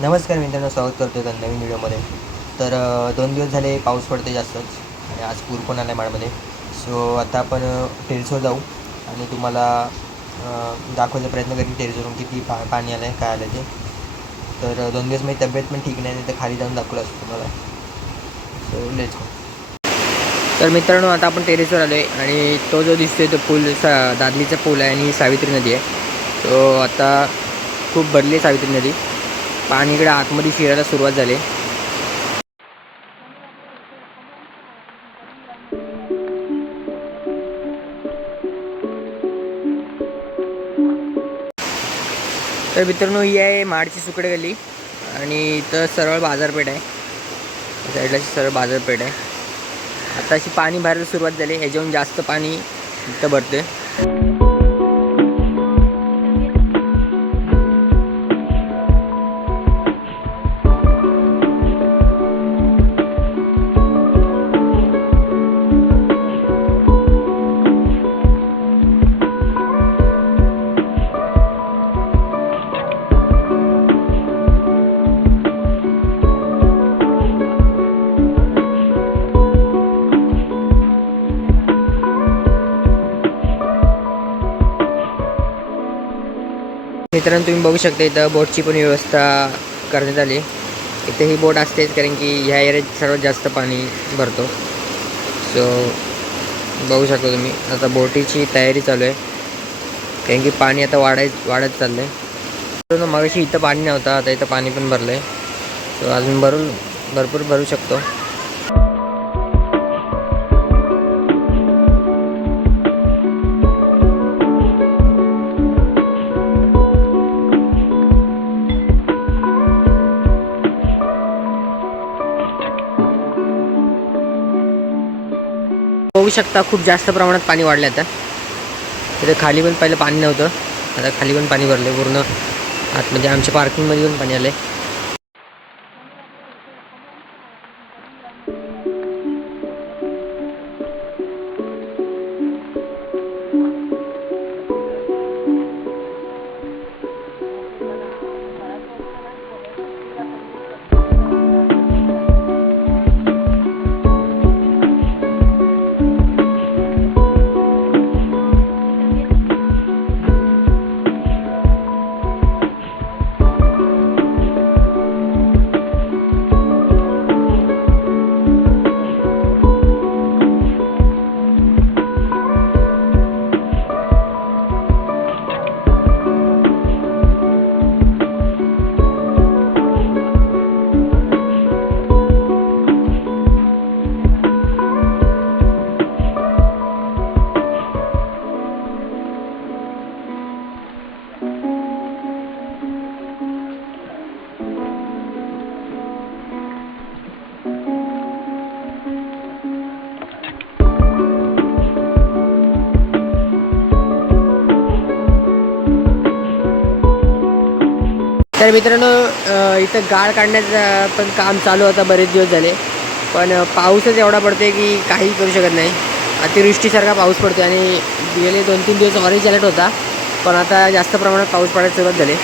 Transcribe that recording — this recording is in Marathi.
नमस्कार मित्रांनो, स्वागत करतो एका नवीन व्हिडिओमध्ये. तर 2 दिवस झाले पाऊस पडते जास्तच आणि आज पूर पण आला आहे माळमध्ये. सो आता आपण टेरेसवर जाऊ आणि तुम्हाला दाखवायचा प्रयत्न करेन टेरेसवरून किती पाणी आलं आहे, काय आलं ते. तर 2 दिवस माझी तब्येत पण ठीक नाही, तर खाली जाऊन दाखवलं असतं तुम्हाला. So let's go. तर मित्रांनो, आता आपण टेरेसवर आलो आहे आणि तो जो दिसतोय तो पूल दादलीचा पूल आहे आणि सावित्री नदी आहे. तो आता खूप भरली आहे सावित्री नदी. पाणी इकडे आतमध्ये शिरायला सुरुवात झाली. तर मित्रांनो, ही आहे महाडची सुकड गल्ली आणि इथं सरळ बाजारपेठ आहे. साईडला सरळ बाजारपेठ आहे. आता अशी पाणी भरायला सुरुवात झाली. ह्याच्याहून जास्त पाणी इथं भरते. मित्रांनो, तुम्ही बघू शकता इथं बोटची पण व्यवस्था करण्यात आली. इथे ही बोट असतेच, कारण की ह्या एरियात सर्वात जास्त पाणी भरतो. सो बघू शकता तुम्ही, आता बोटीची तयारी चालू आहे, कारण की पाणी आता वाढत चाललं आहे. मगाशी इथं पाणी नव्हतं, आता इथं पाणी पण भरलं आहे. सो अजून भरपूर भरू शकतो. बघू शकता खूप जास्त प्रमाणात पाणी वाढलं. आता तिथे खाली पण पहिलं पाणी नव्हतं, आता खाली पण पाणी भरलं पूर्ण. आतमध्ये आमच्या पार्किंगमध्ये पण पाणी आलं आहे. तर मित्रांनो, इथं गाळ काढण्याचं पण काम चालू होतं बरेच दिवस झाले, पण पाऊसच एवढा पडते की काही करू शकत नाही. अतिवृष्टीसारखा पाऊस पडतो आणि गेले 2-3 दिवस ऑरेंज अलर्ट होता, पण आता जास्त प्रमाणात पाऊस पडायला सुरुवात झाली.